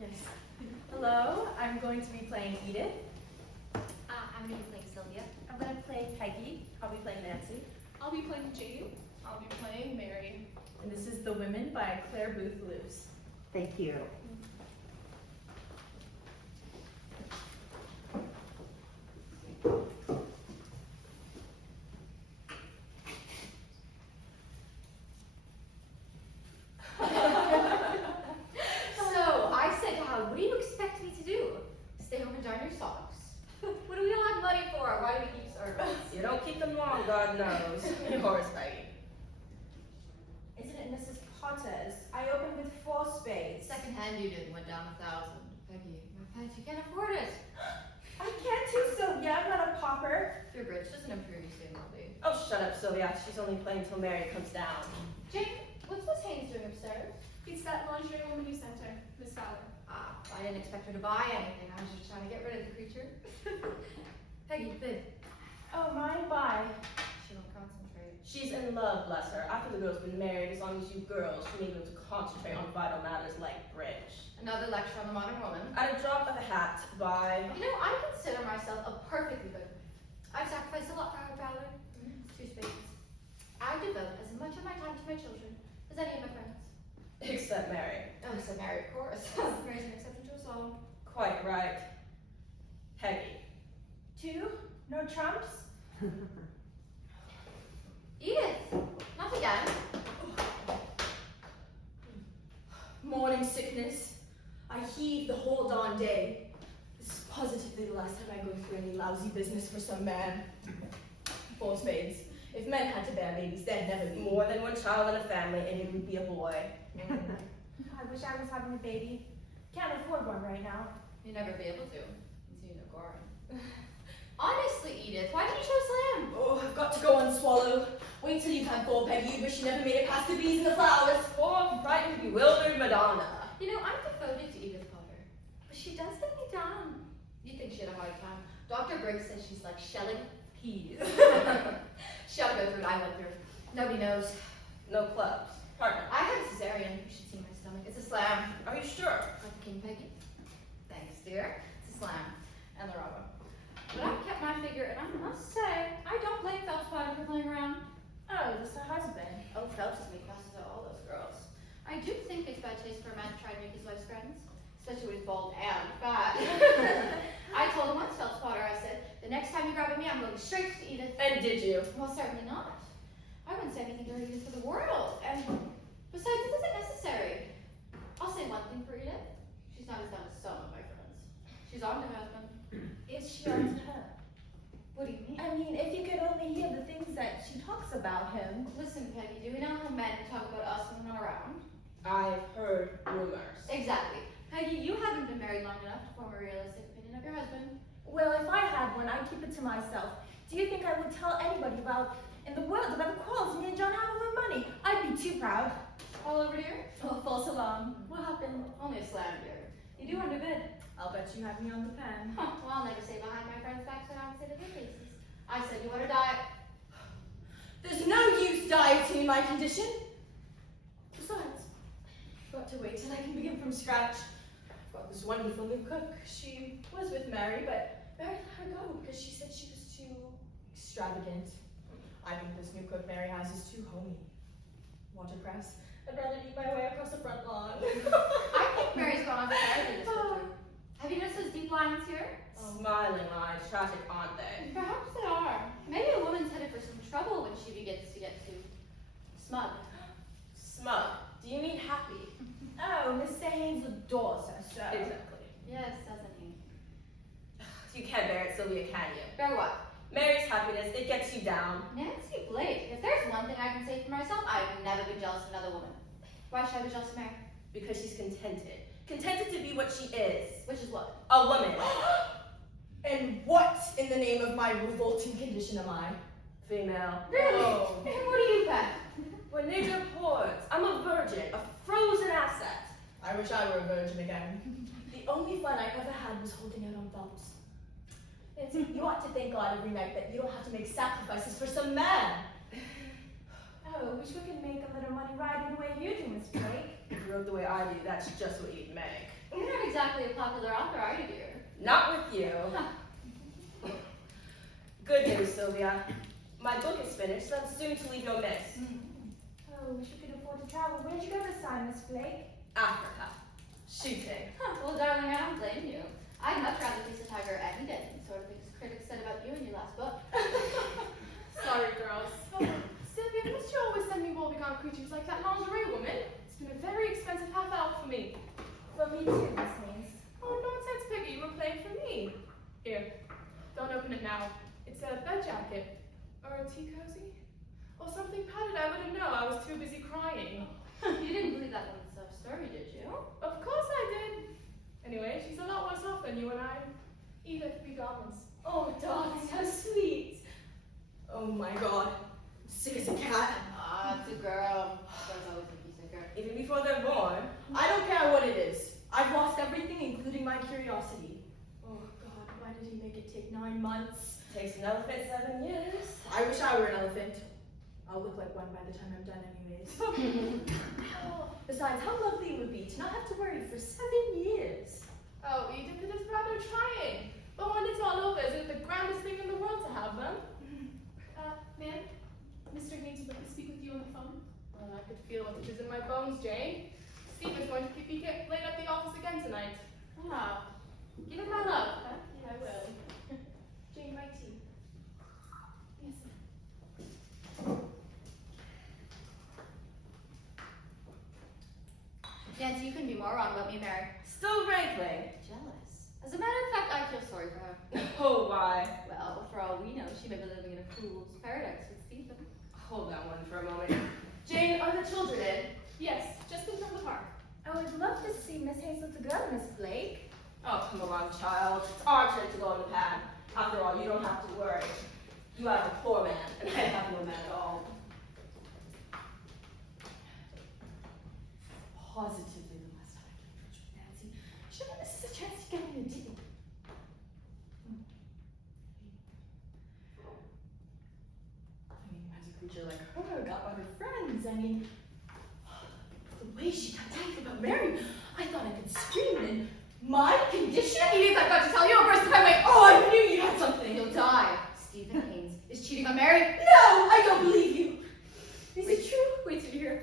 Yes. Hello, I'm going to be playing Edith. I'm going to be playing Sylvia. I'm going to play Peggy. I'll be playing Nancy. I'll be playing Jade. I'll be playing Mary. And this is The Women by Claire Booth Lewis. Thank you. So, I said to her, what do you expect me to do? Stay home and darn your socks. What do we all have money for? Why do we keep servants? You don't keep them long, God knows. Yours, Peggy. Isn't it Mrs. Potter's? I opened with 4 spades. Second hand you did, went down 1,000. Peggy, my pet, you can't afford it. I can't too, Sylvia. I'm not a pauper. Your bridge doesn't improve you soon, Molly. Oh, shut up, Sylvia. She's only playing till Mary comes down. Jade, what's Miss Haynes doing upstairs? It's that lingerie woman you sent her, Miss Fowler. I didn't expect her to buy anything. I was just trying to get rid of the creature. Peggy, bid. Oh, my, bye. She won't concentrate. She's in love, bless her. After the girl's been married, as long as you girls can be able to concentrate on vital matters like bridge. Another lecture on the modern woman. At a drop of a hat, by... You know, I consider myself a perfectly good wife. I've sacrificed a lot for our Fowler. 2 spades. I devote as much of my time to my children as any of my friends. Except Mary. Oh, so Mary, of course. Mary's an exception to us all. Quite right. Peggy. 2? No trumps? Edith, not again. Morning sickness. I heave the whole darn day. This is positively the last time I go through any lousy business for some man. 4 spades. If men had to bear babies, there'd never be More than one child in a family, and it would be a boy. I wish I was having a baby. Can't afford one right now. You'll never be able to. Until you know Goran. Honestly, Edith, why did you choose Slam? Oh, I've got to go on swallow. Wait till you've had 4, Peggy. You wish you never made it past the bees and the flowers. Poor, frightened, bewildered Madonna. You know, I'm devoted to Edith Potter. But she does get me down. You think she had a hard time. Dr. Briggs says she's like shelling peas. She'll go through what I went through. Nobody knows. No clubs. Partner. I had a cesarean. You should see my stomach. It's a slam. Are you sure? Like the King Peggy. Thanks, dear. It's a slam. And the rubber. But I've kept my figure, and I must say, I don't blame Phelps Potter for playing around. Oh, that's her husband. Oh, Phelps has made passes at all those girls. I do think it's bad taste for a man to try to make his wife's friends, especially when he's bald and fat. I told him once, Phelps Potter, I said, the next time you grab at me, I'm going straight to Edith. And did you? Well, certainly not. I wouldn't say anything to her Edith for the world, and besides, it isn't necessary. I'll say one thing for Edith. She's not as dumb as some of my friends. She's on to her husband. Is she on to her? What do you mean? I mean, if you could only hear the things that she talks about him. Listen, Peggy, do we know how men talk about us when we're not around? I've heard rumors. Exactly. Peggy, you haven't been married long enough to form a realistic opinion of your husband. Well, if I had one, I'd keep it to myself. Do you think I would tell anybody in the world about the quarrels me and John have over money? I'd be too proud. All over here? Oh, false alarm. What happened? Only a slam, dear. You do underbid. I'll bet you have me on the pen. Huh, well, I'll never say behind my friends' backs what I would say to their faces. I said you want to diet. There's no use dieting in my condition. Besides, I've got to wait till I can begin from scratch. I've got this wonderful new cook. She was with Mary, but Mary let her go because she said she was too extravagant. I think this new cook Mary has is too homey. Watercress. I'd rather eat my way across the front lawn. I think Mary's gone off the marriage this winter. Have you noticed those deep lines here? Smiling lines, tragic, aren't they? Perhaps they are. Maybe a woman's headed for some trouble when she begins to get too smug. Smug. Do you mean happy? Oh, Mr. Haynes adores her so. Exactly. Yes, doesn't he? You can't bear it, Sylvia, can you? Bear what? Mary's happiness, it gets you down. Nancy Blake. If there's one thing I can say for myself, I've never been jealous of another woman. Why should I be jealous of Mary? Because she's contented. Contented to be what she is. Which is what? A woman. And what in the name of my revolting condition am I? Female. Really? Oh. And what do you bet? When nature pours, I'm a virgin, a frozen asset. I wish I were a virgin again. The only fun I ever had was holding out on Phelps. Nancy, you ought to thank God every night that you don't have to make sacrifices for some man. Oh, wish we could make a little money riding the way you do, Miss Blake. If you wrote the way I do, that's just what you'd make. You're not exactly a popular author, are you, dear? Not with you. Good news, Sylvia. My book is finished, so I'm soon to leave your midst. Oh, wish we could afford to travel. Where'd you go this time, Miss Blake? Africa. Shooting. Well, darling, I don't blame you. I'd much rather face a tiger any day than sort of things critics said about you in your last book. Sorry, girls. Oh, Sylvia, must you always send me woebegone creatures like that lingerie woman? It's been a very expensive half hour for me. For me too, Miss Haynes. Oh, nonsense, Piggy. You were playing for me. Here. Don't open it now. It's a bed jacket. Or a tea cozy. Or something padded. I wouldn't know. I was too busy crying. You didn't believe that woman's story, did you? Of course I did. Anyway, she's a lot worse off than you and I. Edith B. Goblins. Oh, darling, how sweet. Oh my god. Sick as a cat. Ah, it's a girl. Girls always make you sicker. Even before they're born. I don't care what it is. I've lost everything, including my curiosity. Oh god, why did he make it take 9 months? Takes an elephant 7 years. I wish I were an elephant. I'll look like one by the time I'm done anyways. Oh, besides, how lovely it would be to not have to worry for 7 years. Oh, Edith, it is rather trying. But when it's all over, is it the grandest thing in the world to have them? Ma'am, Mr. Haynes would like to speak with you on the phone. Well, I could feel what it is in my bones, Jane. Stephen's going to keep you late at the office again tonight. Ah, give it my love. Huh? Yeah, I will. Jane, my tea. Yes, ma'am. Nancy, you couldn't be more wrong about me, Mary. Still wrinkling. Jealous. As a matter of fact, I feel sorry for her. Oh, why? Well, for all we know, she may be living in a fool's paradise with Stephen. Hold that one for a moment. Jane, are the children in? Yes, just in front of the park. I would love to see Miss Haynes with the girl, Miss Blake. Oh, come along, child. It's our turn to go on the pad. After all, you don't have to worry. You have a poor man, and I have no man at all. Positively the last time I came to with Nancy. Surely this is a chance to get in a deal. I mean, as a creature like her, got by her friends, I mean, the way she got talking about Mary, I thought I could scream in my condition. Edith, I've got to tell you a burst of my way. Oh, I knew you had something. You'll die. Stephen Haynes is cheating on Mary. No, I don't believe you. Is it true? Wait till you hear.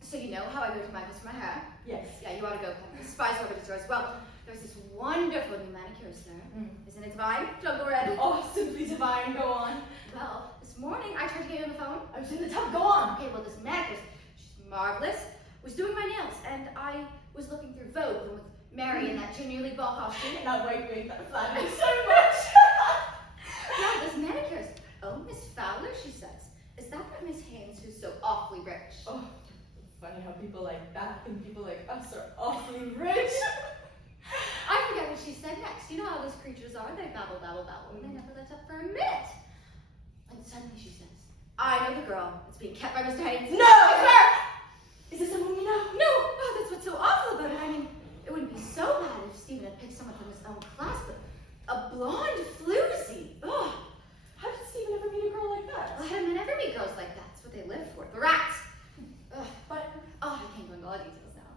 So you know how I go to Michael's for my hair? Yes. Yeah, you ought to go. I despise over stores. Well, there's this wonderful new manicurist there. Isn't it divine? Don't go red. Oh, simply divine. Go on. Well, this morning I tried to get you on the phone. I was in the tub. Go on. Okay, well, this manicurist, she's marvelous, was doing my nails, and I was looking through Vogue with Mary in that Junior League ball costume. That white wig, that flatters so much. Yeah, this manicurist. Oh, Miss Fowler, she says. Is that what Miss Haynes, who's so awfully rich? Oh, funny how people like that and people like us are awfully rich. I forget what she said next. You know how those creatures are. They babble, babble, babble, and they never let up for a minute. And suddenly she says, I know the girl. It's being kept by Mr. Haynes. No! It's her! Is this someone you know? No! Oh, that's what's so awful about it. I mean, it wouldn't be so bad if Stephen had picked someone from his own class, but a blonde floozy. Ugh. How did Stephen ever meet a girl like that? I don't never meet girls like that. It's what they live for. The rats. Ugh. But, Oh, I can't go into all the details now.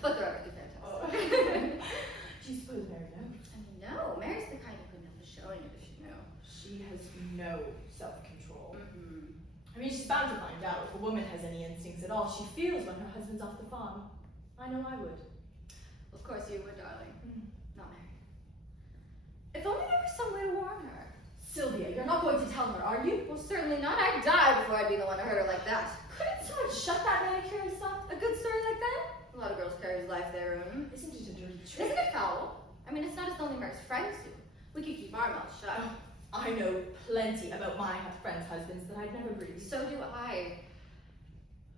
But they're already fantastic. oh. Do you suppose Mary knows? I mean, no, Mary's the kind who couldn't help showing it if she knew. She has no self-control. Mm-hmm. I mean, she's bound to find out. If a woman has any instincts at all, she feels when her husband's off the farm. I know I would. Of course you would, darling. Mm. Not Mary. If only there was some way to warn her. Sylvia, you're not going to tell her, are you? Well, certainly not. I'd die before I'd be the one to hurt her like that. Couldn't someone shut that manicurist up? A good story like that? A lot of girls carry his life their own. Isn't it a dirty trick? Isn't it foul? I mean, it's not as only Mary's friends do. We could keep our mouths shut. Oh, I know plenty about my friends' husbands that I'd never breathe. So do I.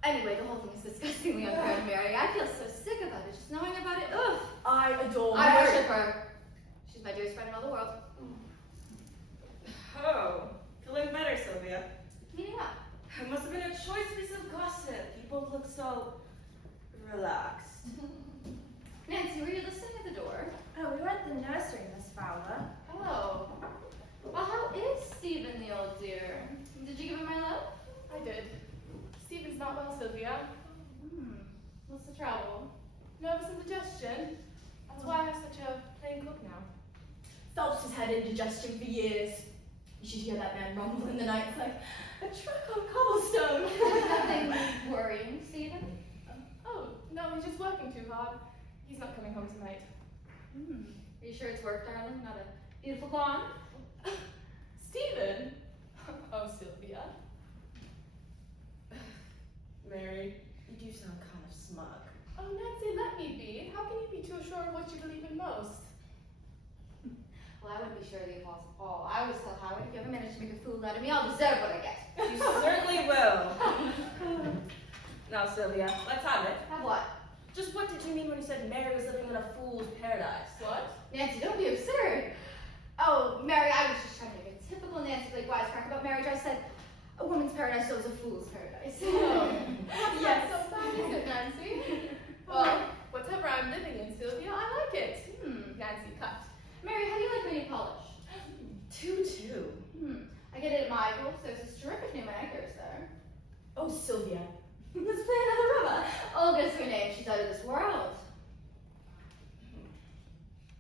Anyway, the whole thing is disgustingly unfair to Mary. I feel so sick about it, just knowing about it. Ugh. I adore I Mary. worship her. She's my dearest friend in all the world. Oh, feeling better, Sylvia. Meaning what? It must have been a choice piece of gossip. People look so relaxed. Nancy, were you listening at the door? Oh, we were at the nursery, Miss Fowler. Oh. Well, how is Stephen, the old dear? Did you give him my love? I did. indigestion. That's why I have such a plain cook now. Phelps has had indigestion for years. You should hear that man rumble in the night. It's like a truck on cobblestone. Nothing worrying, Stephen. Oh, no, he's just working too hard. He's not coming home tonight. Are you sure it's work, darling? Not a beautiful blonde? Stephen? Oh, Sylvia. Mary, you do sound kind of smug. Oh, Nancy, let me be. How can you be too sure of what you believe in most? Well, I wouldn't be sure of the Apostle Paul. I always tell Howard, if you ever manage to make a fool out of me, I'll deserve what I get. You certainly will. Now, Sylvia, let's have it. Have what? Just what did you mean when you said Mary was living in a fool's paradise? What? Nancy, don't be absurd. Oh, Mary, I was just trying to make a typical Nancy like wisecrack about marriage. I said, a woman's paradise so is a fool's paradise. That's not so bad, is it, Nancy? Well, whatever I'm living in, Sylvia, I like it. Nancy, cut. Mary, how do you like my nail polish? 2-2. I get it at Michael's. There's this terrific new manicurist there. Oh, Sylvia. Let's play another rubber. Olga's her name. She's out of this world.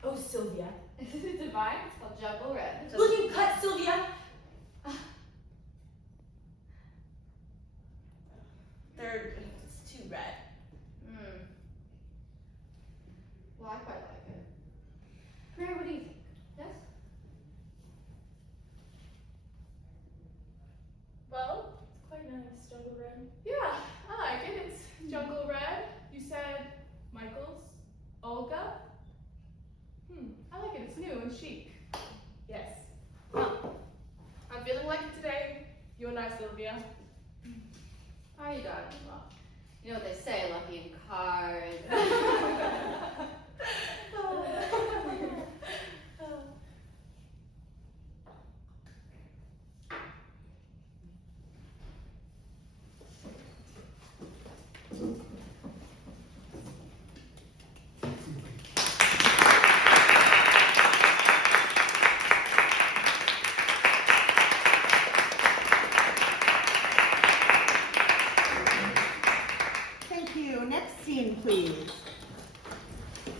Oh, Sylvia. Divine. It's called Jungle Red. Will you cut, Sylvia? It's too red. Well, I quite like it. Mary, what do you think? Yes? Well, it's quite nice, Jungle Red. Yeah, I like it. It's Jungle Red. You said Michael's? Olga? I like it. It's new and chic. Yes. Well, I'm feeling like it today. You and I, Sylvia. How are you, darling? Well, you know what they say, lucky in cards. Thank you. Next scene, please.